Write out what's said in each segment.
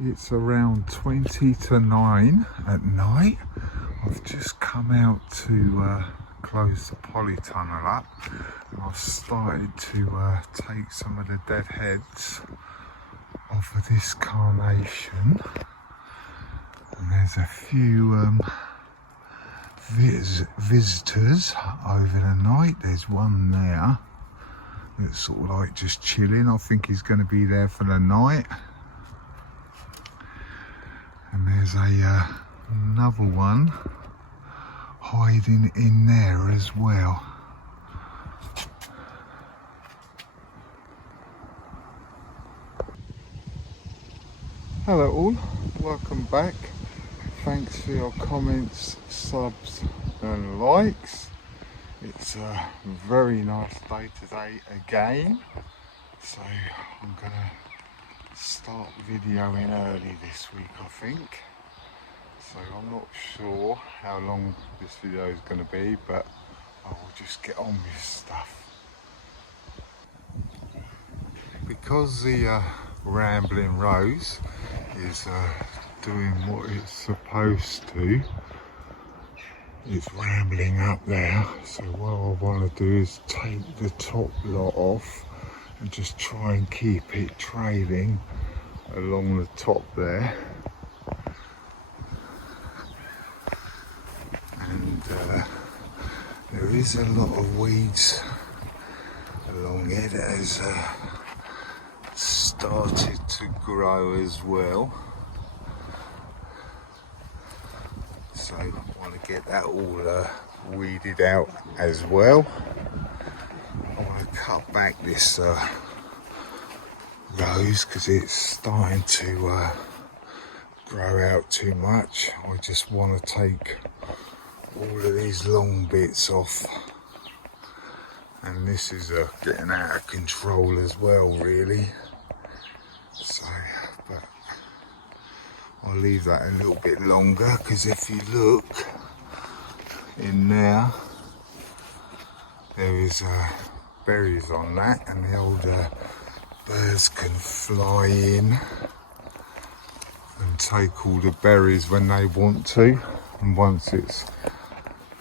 It's around 20 to 9 at night. I've just come out to close the polytunnel up, and I've started to take some of the dead heads off of this carnation. And there's a few visitors over the night. There's one there that's sort of like just chilling. I think he's going to be there for the night. And there's another one hiding in there as well. Hello all, welcome back. Thanks for your comments, subs and likes. It's a very nice day today again. So I'm gonna start videoing early this week, I think. So I'm not sure how long this video is going to be, but I will just get on with stuff. Because the Rambling Rose is doing what it's supposed to, it's rambling up there. So what I want to do is take the top lot off and just try and keep it trailing along the top there. And there is a lot of weeds along here that has started to grow as well. So I want to get that all weeded out as well. I want to cut back this rose because it's starting to grow out too much. I just want to take all of these long bits off, and this is getting out of control as well, really. So, but I'll leave that a little bit longer, because if you look in there, there is berries on that, and the old birds can fly in and take all the berries when they want to. And once it's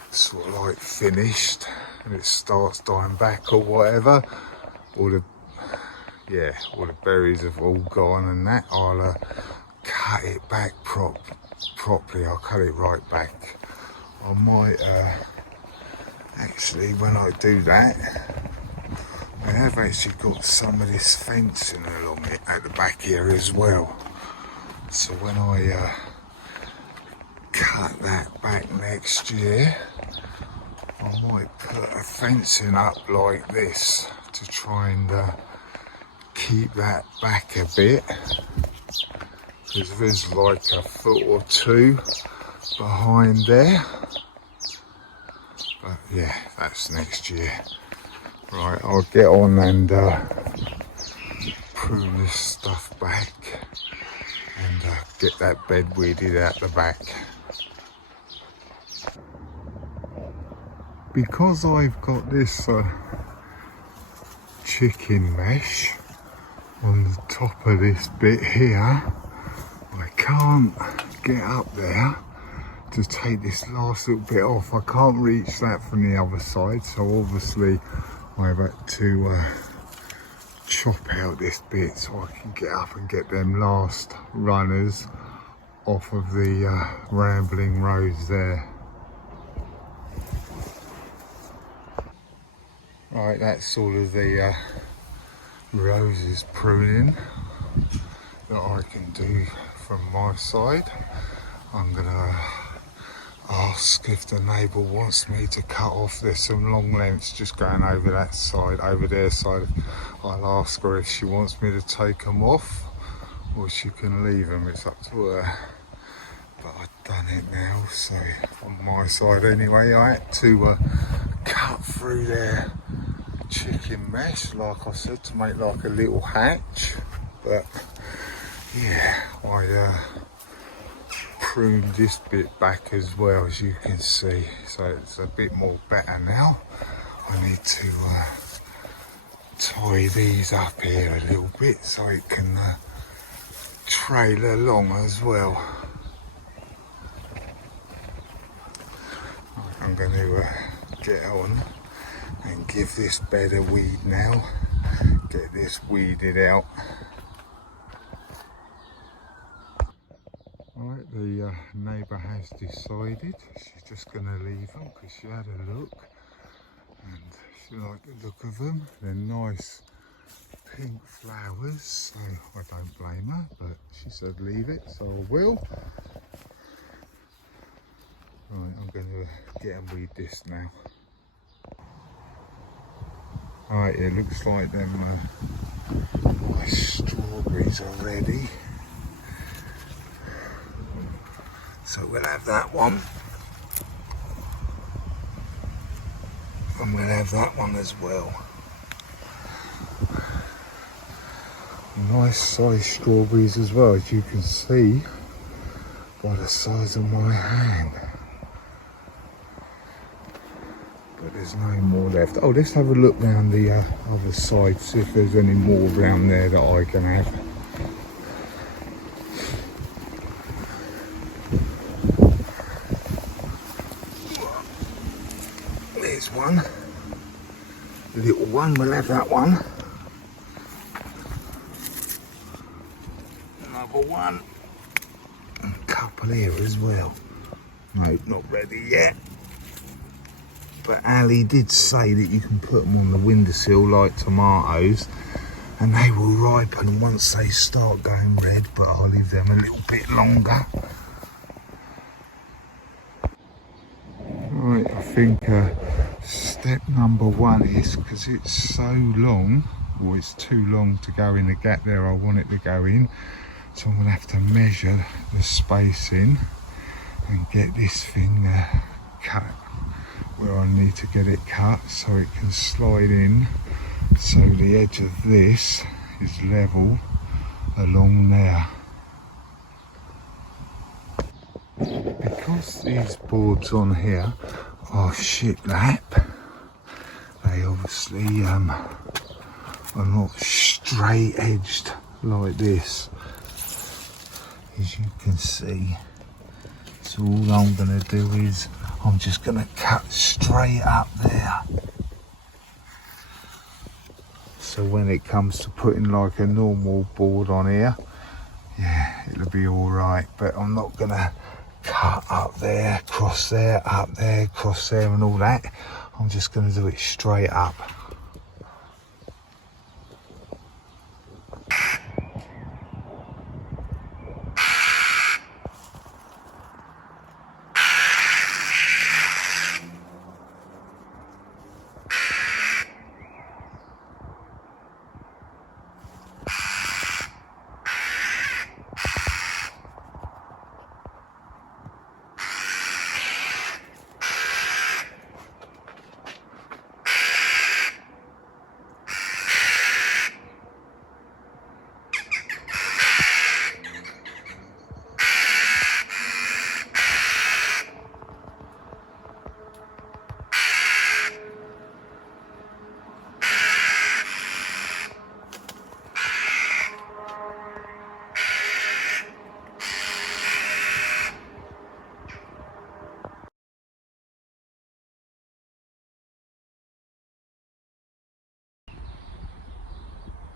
sort of like finished and it starts dying back or whatever, all the berries have all gone, and that I'll cut it back properly. I'll cut it right back. I might actually, when I do that, I have actually got some of this fencing along it at the back here as well. So when I cut that back next year, I might put a fencing up like this to try and keep that back a bit, because there's like a foot or two behind there. But yeah, that's next year. Right, I'll get on and prune this stuff back and get that bed weeded out the back. Because I've got this chicken mesh on the top of this bit here, I can't get up there to take this last little bit off. I can't reach that from the other side, so obviously I've had to chop out this bit so I can get up and get them last runners off of the Rambling Rose there. Right, that's all of the roses pruning that I can do from my side. I'm gonna ask if the neighbour wants me to cut off. There's some long lengths just going over that side, over their side. I'll ask her if she wants me to take them off or she can leave them. It's up to her. But I've done it now, so on my side anyway, I had to cut through their chicken mesh, like I said, to make like a little hatch. But yeah, I pruned this bit back as well, as you can see, so it's a bit more better now. I need to tie these up here a little bit so it can trailer long as well. I'm going to get on and give this bed a weed now. Get this weeded out. Right, the neighbour has decided she's just going to leave them because she had a look and she liked the look of them. They're nice pink flowers, so I don't blame her, but she said leave it, so I will. Right, I'm going to get and weed this now. Alright, it looks like them my strawberries are ready. So we'll have that one. And we'll have that one as well. Nice size strawberries as well, as you can see by the size of my hand. But there's no more left. Oh, let's have a look round the other side, see if there's any more round there that I can have. There's one. Little one, we'll have that one. Another one. And a couple here as well. No, not ready yet. But Ali did say that you can put them on the windowsill like tomatoes and they will ripen once they start going red, but I'll leave them a little bit longer. Right, I think step number one is, because it's so long, or it's too long to go in the gap there I want it to go in, so I'm going to have to measure the spacing and get this thing cut where I need to get it cut so it can slide in, so the edge of this is level along there. Because these boards on here are shiplap, they obviously are not straight edged like this, as you can see. So all I'm going to do is I'm just going to cut straight up there. So when it comes to putting like a normal board on here, yeah, it'll be all right. But I'm not going to cut up there, cross there, up there, cross there and all that. I'm just going to do it straight up.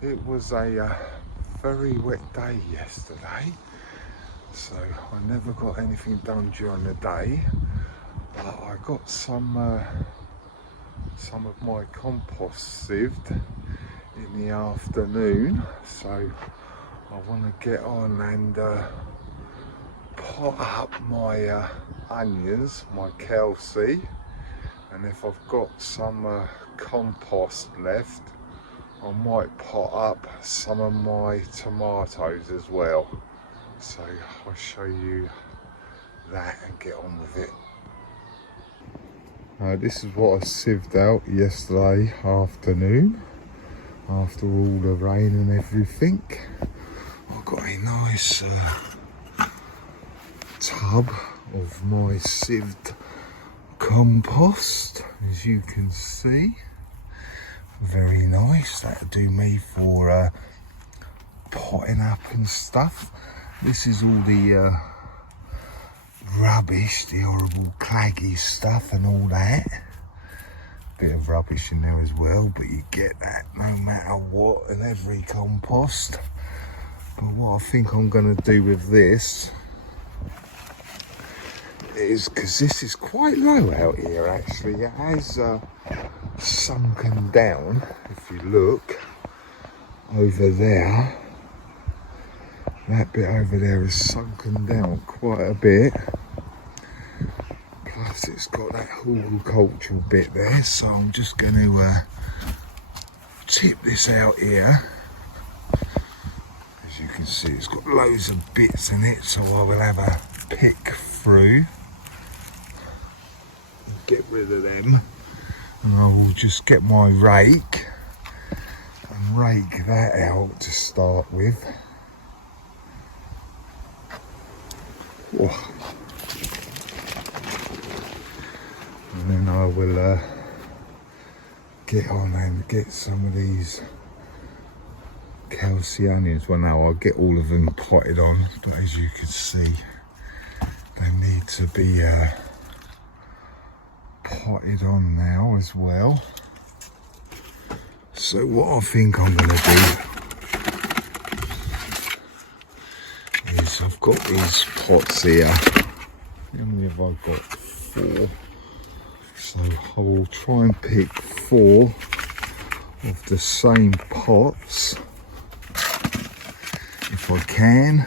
It was a very wet day yesterday, so I never got anything done during the day, but I got some of my compost sieved in the afternoon, so I want to get on and pot up my onions, my kelsey, and if I've got some compost left, I might pot up some of my tomatoes as well. So I'll show you that and get on with it. This is what I sieved out yesterday afternoon after all the rain and everything. I've got a nice tub of my sieved compost, as you can see. Very nice. That'll do me for potting up and stuff. This is all the rubbish, the horrible claggy stuff and all that. Bit of rubbish in there as well, but you get that no matter what in every compost. But what I think I'm going to do with this is, because this is quite low out here actually, it has sunken down. If you look over there, that bit over there is sunken down quite a bit. Plus it's got that horticultural bit there, so I'm just going to tip this out here. As you can see, it's got loads of bits in it, so I will have a pick through and get rid of them, and I will just get my rake and rake that out to start with. Oh. And then I will get on and get some of these Kelsey onions. Well, no, I'll get all of them potted on, but as you can see, they need to be potted on now as well. So what I think I'm going to do is, I've got these pots here. How many have I got? 4. So I will try and pick 4 of the same pots if I can.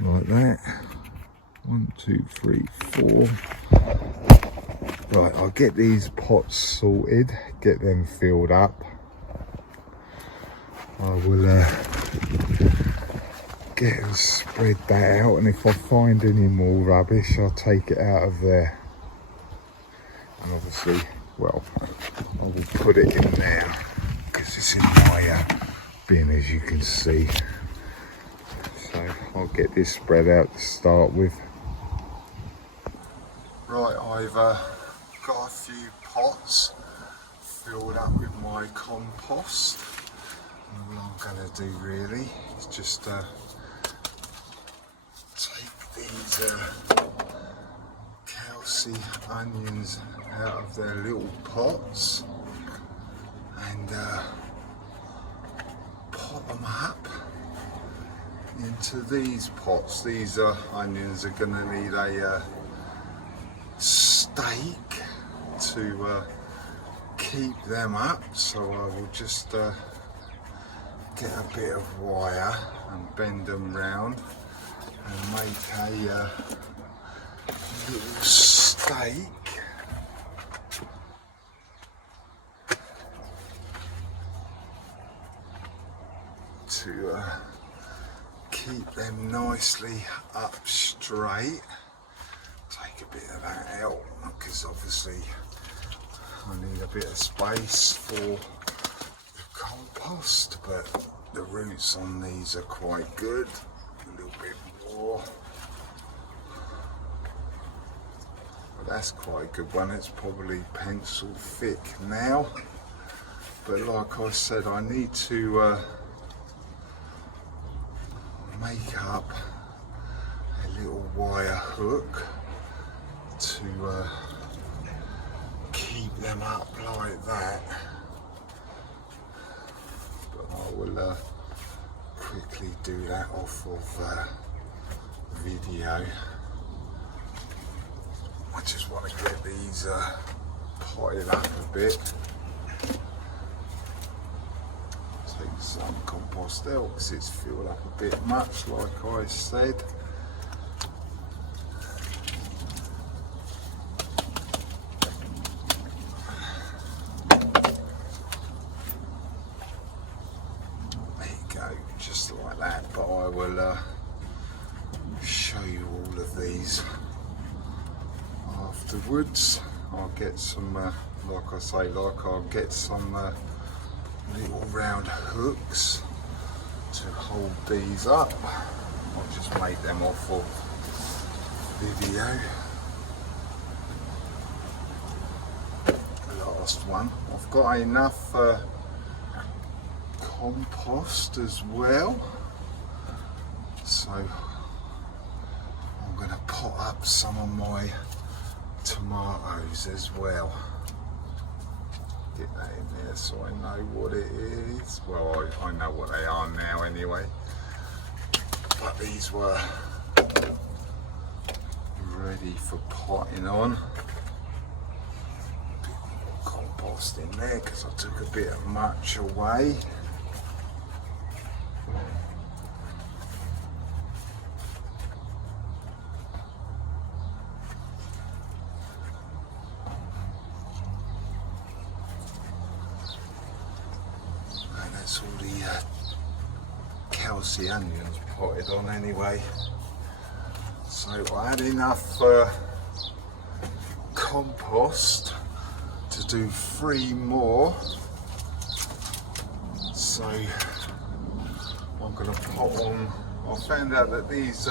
Like that. 1, 2, 3, 4. Right, I'll get these pots sorted, get them filled up. I will get and spread that out, and if I find any more rubbish, I'll take it out of there. And obviously, well, I will put it in there because it's in my bin, as you can see. So I'll get this spread out to start with. Right, I've got a few pots filled up with my compost. And all I'm going to do really is just take these Kelsey onions out of their little pots and pop them up into these pots. These onions are going to need a stake to keep them up, so I will just get a bit of wire and bend them round and make a little stake to keep them nicely up straight. Take a bit of that out because obviously I need a bit of space for the compost, but the roots on these are quite good. A little bit more. But that's quite a good one. It's probably pencil thick now. But like I said, I need to make up a little wire hook to keep them up like that. But I will quickly do that off of video. I just want to get these potted up a bit. Take some compost out because it's filled up a bit much, like I said. Just like that, but I will show you all of these afterwards. I'll get some, like I say, I'll get some little round hooks to hold these up. I'll just make them off of video. A lot of last one. I've got enough compost as well, so I'm going to pot up some of my tomatoes as well. Get that in there so I know what it is. Well, I know what they are now anyway, but these were ready for potting on. Bit more compost in there because I took a bit of much away. And that's all the calci onions potted on anyway. So I had enough compost to do 3 more. So I'm going to pot on. I found out that these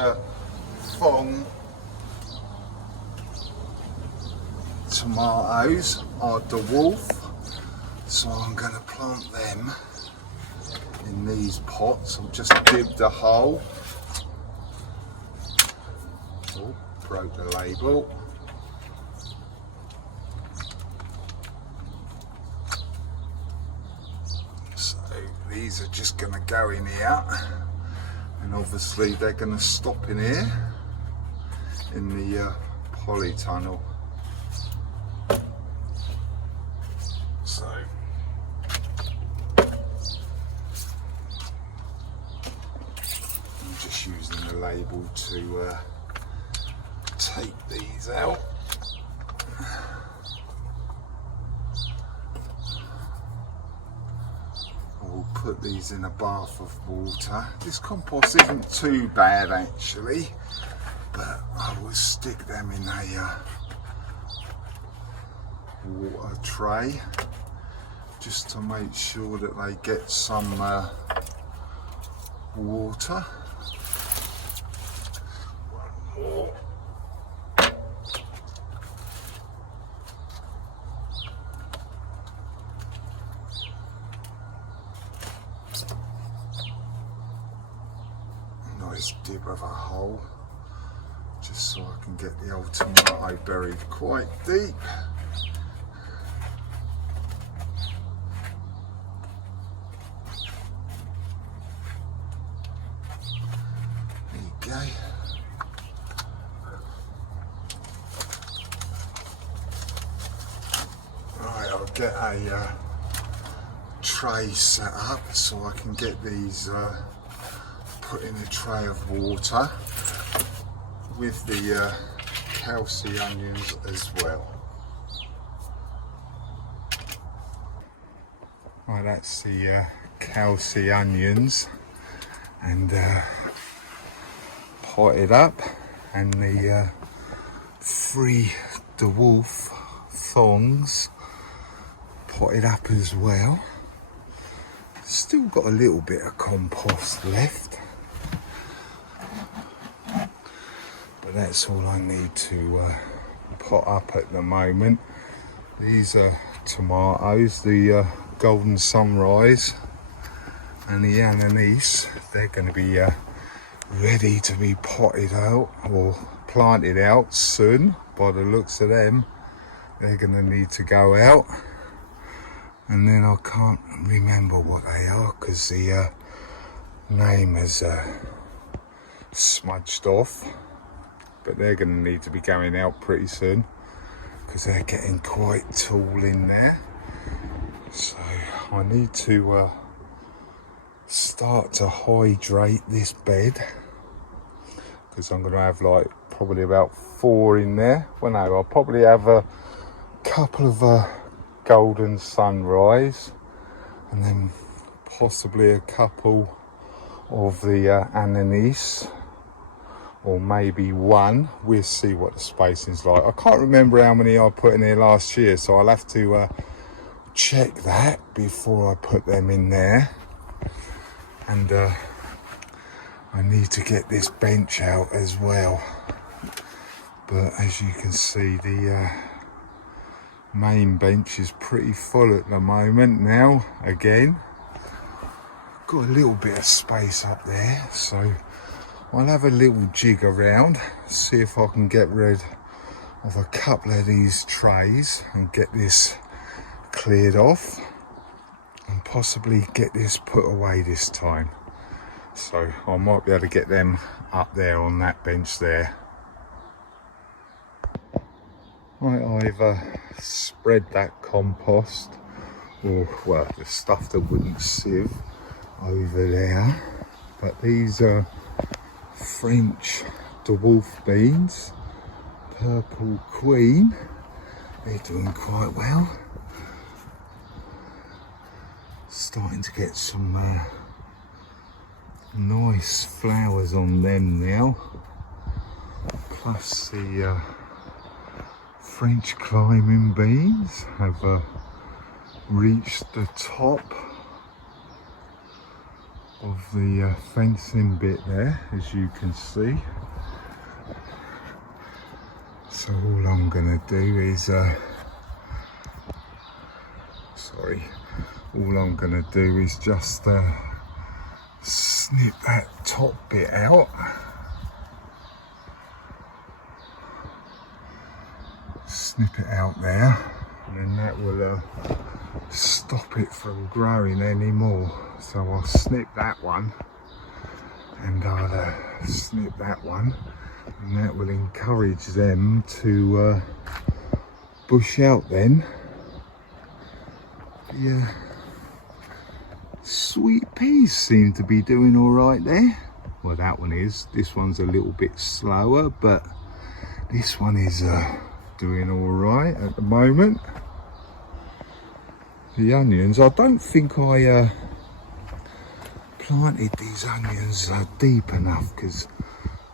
THONG tomatoes are DWARF, so I'm going to plant them in these pots. I've just dibbed a hole. Oh, broke the label. So these are just going to go in here, and obviously they're going to stop in here in the polytunnel. So I'm just using the label to take these out. We'll put these in a bath of water. This compost isn't too bad actually, but I will stick them in a water tray just to make sure that they get some water. One more. Nice dip of a hole, just so I can get the old tomato buried quite deep. There you go. Right, I'll get a tray set up so I can get these put in a tray of water with the calci onions as well. Right, that's the calci onions and potted up, and the 3 DWARF thongs potted up as well. Still got a little bit of compost left, but that's all I need to pot up at the moment. These are tomatoes, the golden sunrise and the anise. They're going to be ready to be potted out or planted out soon. By the looks of them, they're going to need to go out. And then I can't remember what they are because the name is smudged off, but they're going to need to be going out pretty soon because they're getting quite tall in there. So I need to start to hydrate this bed because I'm going to have like probably about 4 in there. Well, no, I'll probably have a couple of golden sunrise and then possibly a couple of the anise, or maybe 1. We'll see what the spacing's like. I can't remember how many I put in here last year, so I'll have to check that before I put them in there. And I need to get this bench out as well, but as you can see, the main bench is pretty full at the moment now. Again, got a little bit of space up there, so I'll have a little jig around, see if I can get rid of a couple of these trays and get this cleared off and possibly get this put away this time. So I might be able to get them up there on that bench there. Right, I've spread that compost, or well, the stuff that wouldn't sieve, over there. But these are French dwarf beans, purple queen. They're doing quite well. Starting to get some nice flowers on them now. Plus the French climbing beans have reached the top of the fencing bit there, as you can see. So all I'm gonna do is all I'm gonna do is just snip that top bit out. Snip it out there, and then that will stop it from growing anymore. So I'll snip that one, and I'll snip that one, and that will encourage them to bush out then. Yeah, sweet peas seem to be doing all right there. Well, that one is. This one's a little bit slower, but this one is doing all right at the moment. The onions, I don't think I planted these onions deep enough, because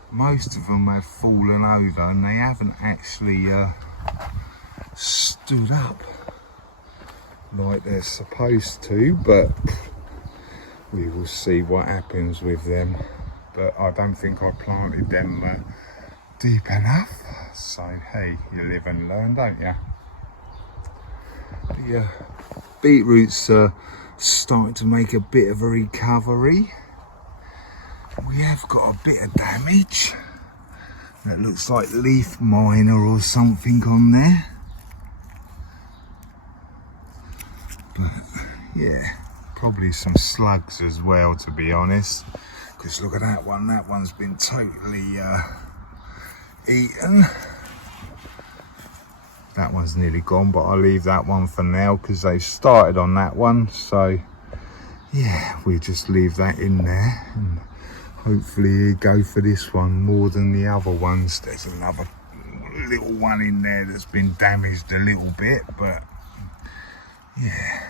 most of them have fallen over and they haven't actually stood up like they're supposed to, but we will see what happens with them. But I don't think I planted them deep enough, so hey, you live and learn, don't you? The beetroots are starting to make a bit of a recovery. We have got a bit of damage. That looks like leaf miner or something on there. But yeah, probably some slugs as well, to be honest. Because look at that one, that one's been totally eaten. That one's nearly gone, but I'll leave that one for now because they've started on that one. So yeah, we'll just leave that in there and hopefully go for this one more than the other ones. There's another little one in there that's been damaged a little bit, but yeah,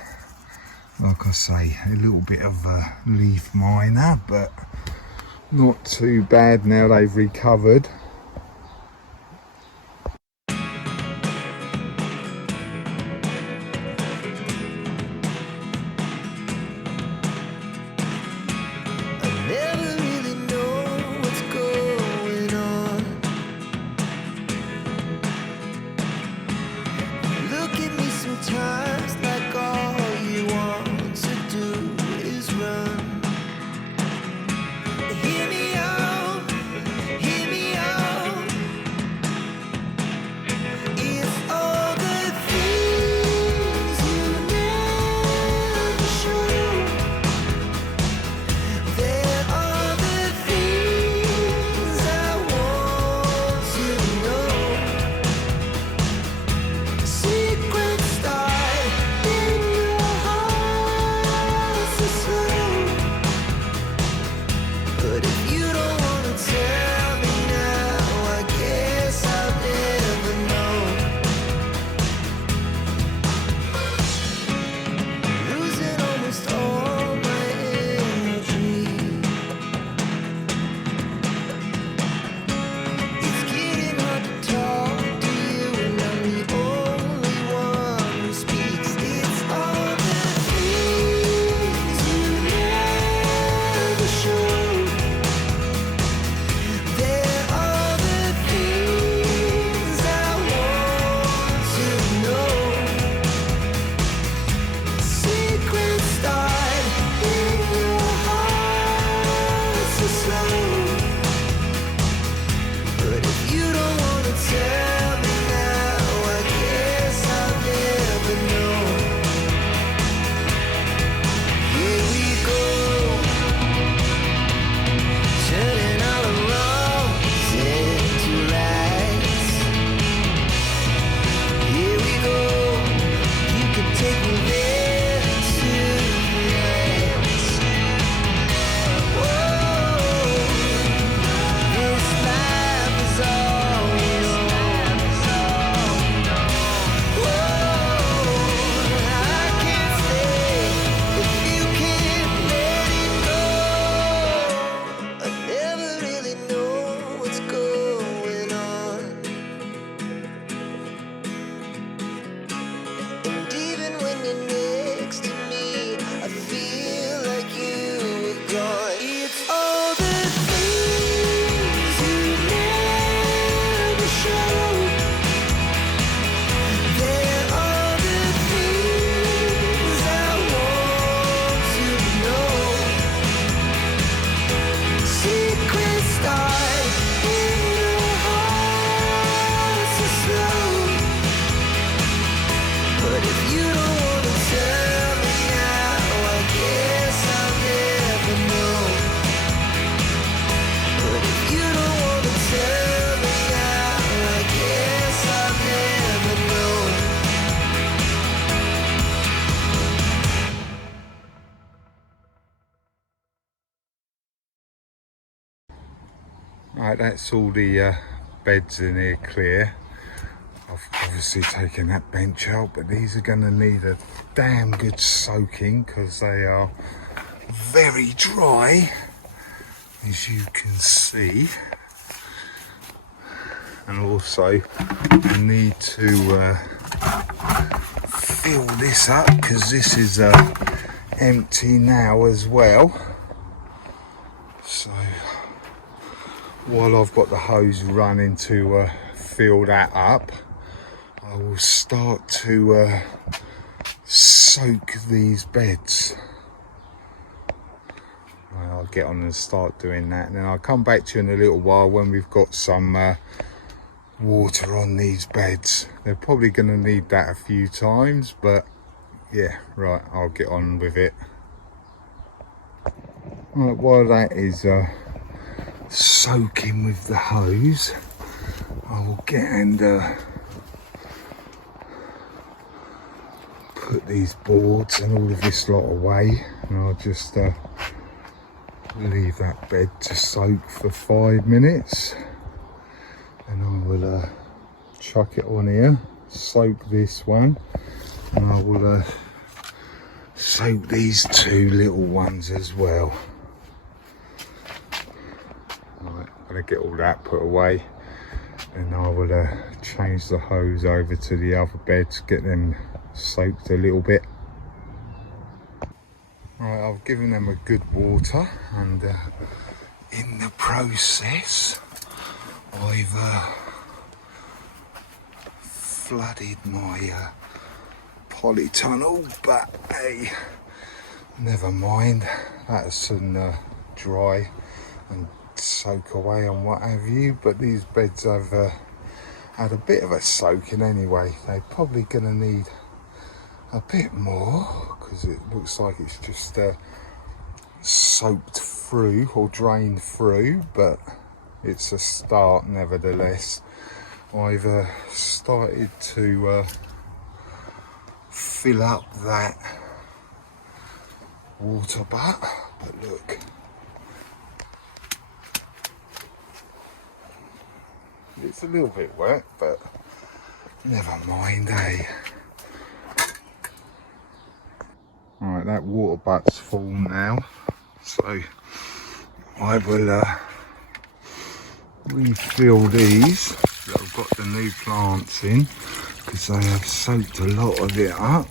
like I say, a little bit of a leaf miner, but not too bad now they've recovered. Hear me out, Right, that's all the beds in here clear. I've obviously taken that bench out, but these are going to need a damn good soaking because they are very dry, as you can see. And also I need to fill this up because this is empty now as well. So while I've got the hose running to fill that up, I will start to soak these beds. I'll get on and start doing that, and then I'll come back to you in a little while when we've got some water on these beds. They're probably going to need that a few times, but yeah, right, I'll get on with it. Right, while that is soaking with the hose, I will get and put these boards and all of this lot away, and I'll just leave that bed to soak for 5 minutes, and I will chuck it on here, soak this one, and I will soak these 2 little ones as well. Right, I'm going to get all that put away, and I will change the hose over to the other beds, get them soaked a little bit. Right, I've given them a good water, and in the process I've flooded my polytunnel, but hey, never mind, that's soon dry and soak away and what have you. But these beds have had a bit of a soaking anyway. They're probably going to need a bit more because it looks like it's just soaked through or drained through, but it's a start nevertheless. I've started to fill up that water butt, but look, it's a little bit wet, but never mind, eh? Alright, that water butt's full now, so I will refill these that I've got the new plants in, because they have soaked a lot of it up.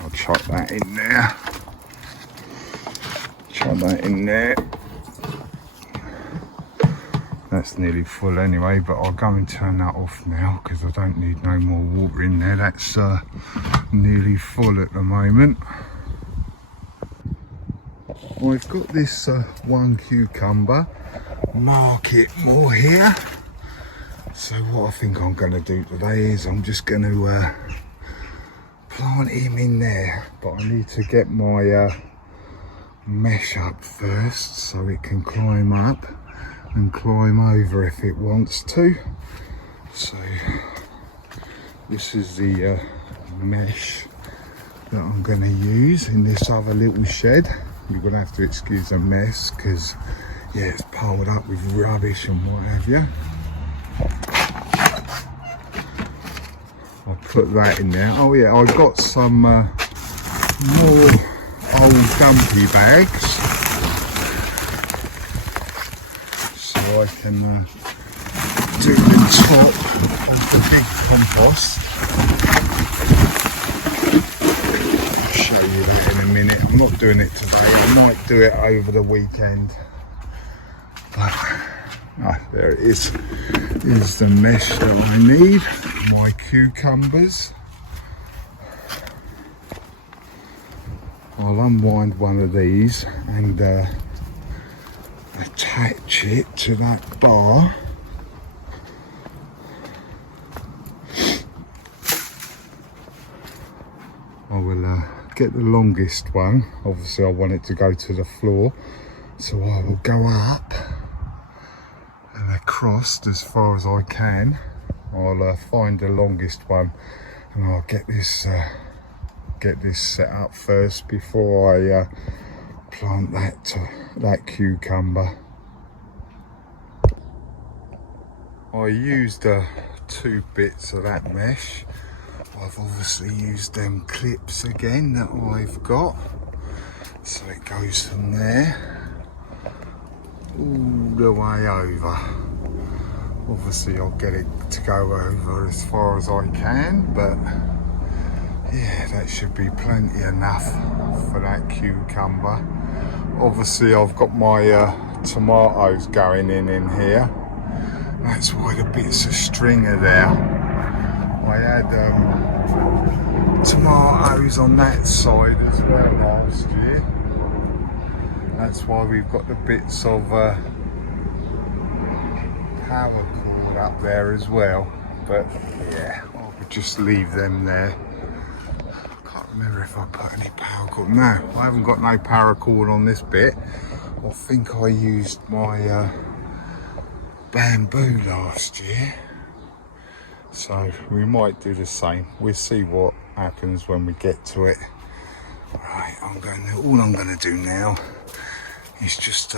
I'll chuck that in there. Chuck that in there. That's nearly full anyway, but I'll go and turn that off now because I don't need no more water in there. That's nearly full at the moment. I've got this one cucumber, MARKETMORE here. So what I think I'm going to do today is I'm just going to plant him in there, but I need to get my mesh up first so it can climb up and climb over if it wants to. So this is the mesh that I'm going to use in this other little shed. You're going to have to excuse the mess because yeah, it's piled up with rubbish and what have you. I'll put that in there. Oh yeah, I've got some more old dumpy bags, so I can do the top of the big compost. I'll show you that in a minute. I'm not doing it today, I might do it over the weekend. But there it is. Here's the mesh that I need, my cucumbers. I'll unwind one of these and attach it to that bar. I will get the longest one. Obviously I want it to go to the floor, so I will go up and across as far as I can. I'll find the longest one, and I'll get this set up first before I plant that cucumber. I used 2 bits of that mesh. I've obviously used them clips again that I've got, so it goes from there all the way over. Obviously I'll get it to go over as far as I can, but yeah, that should be plenty enough for that cucumber. Obviously I've got my tomatoes going in here. That's why the bits of string are there. I had tomatoes on that side as well last year. That's why we've got the bits of power cord up there as well. But yeah, I would just leave them there. Can't remember if I put any power cord. No, I haven't got no power cord on this bit. I think I used my bamboo last year, so we might do the same. We'll see what happens when we get to it. Right, all I'm going to do now is just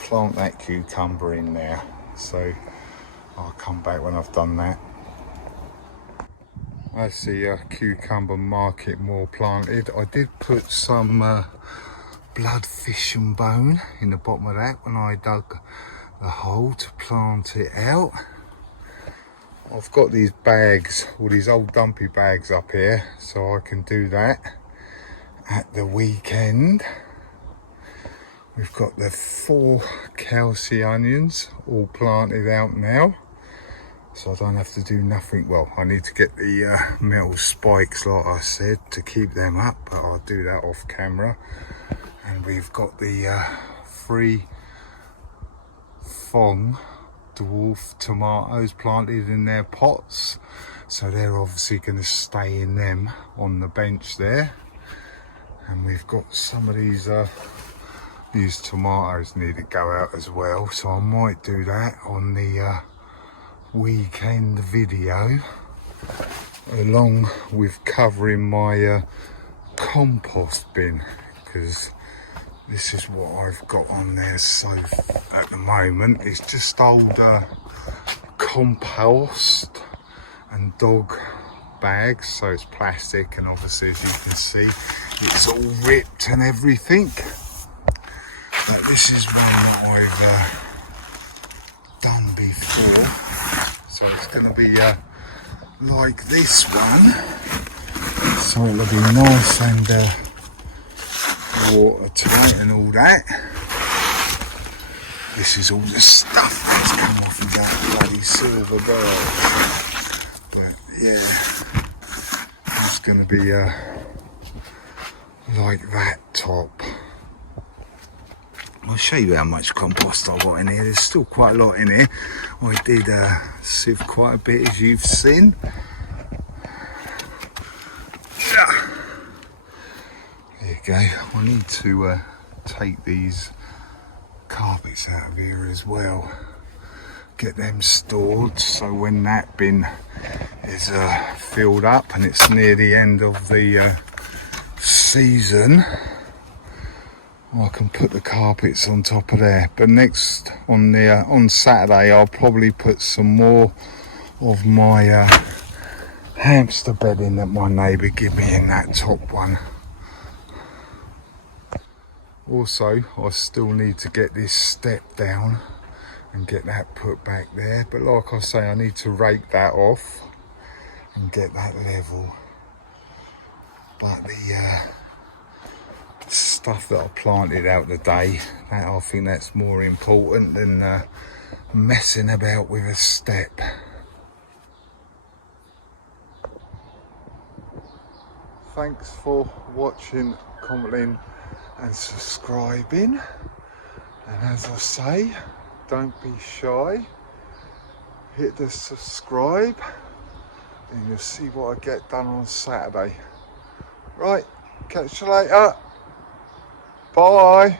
plant that cucumber in there, so I'll come back when I've done that. That's the cucumber MARKETMORE planted. I did put some blood fish and bone in the bottom of that when I dug the hole to plant it out. I've got these bags, all these old dumpy bags up here, so I can do that at the weekend. We've got the 4 Kelsey onions all planted out now, so I don't have to do nothing. Well, I need to get the metal spikes, like I said, to keep them up, but I'll do that off camera. And we've got the 3 THONG DWARF tomatoes planted in their pots, so they're obviously going to stay in them on the bench there. And we've got some of these tomatoes need to go out as well, so I might do that on the weekend video, along with covering my compost bin, because this is what I've got on there. So at the moment it's just old compost and dog bags, so it's plastic, and obviously as you can see it's all ripped and everything. But this is one that I've done before, so it's going to be like this one, so it'll be nice and watertight and all that. This is all the stuff that's come off of that bloody silver bar. But yeah, it's going to be like that top. I'll show you how much compost I've got in here. There's still quite a lot in here. I did sieve quite a bit, as you've seen. There you go. I need to take these carpets out of here as well, get them stored, so when that bin is filled up and it's near the end of the season, I can put the carpets on top of there. But next on Saturday I'll probably put some more of my hamster bedding that my neighbour gave me in that top one. Also, I still need to get this step down and get that put back there, but like I say, I need to rake that off and get that level. But the stuff that I planted out today, that I think that's more important than messing about with a step. Thanks for watching, commenting and subscribing, and as I say, don't be shy, hit the subscribe and you'll see what I get done on Saturday. Right, catch you later, bye.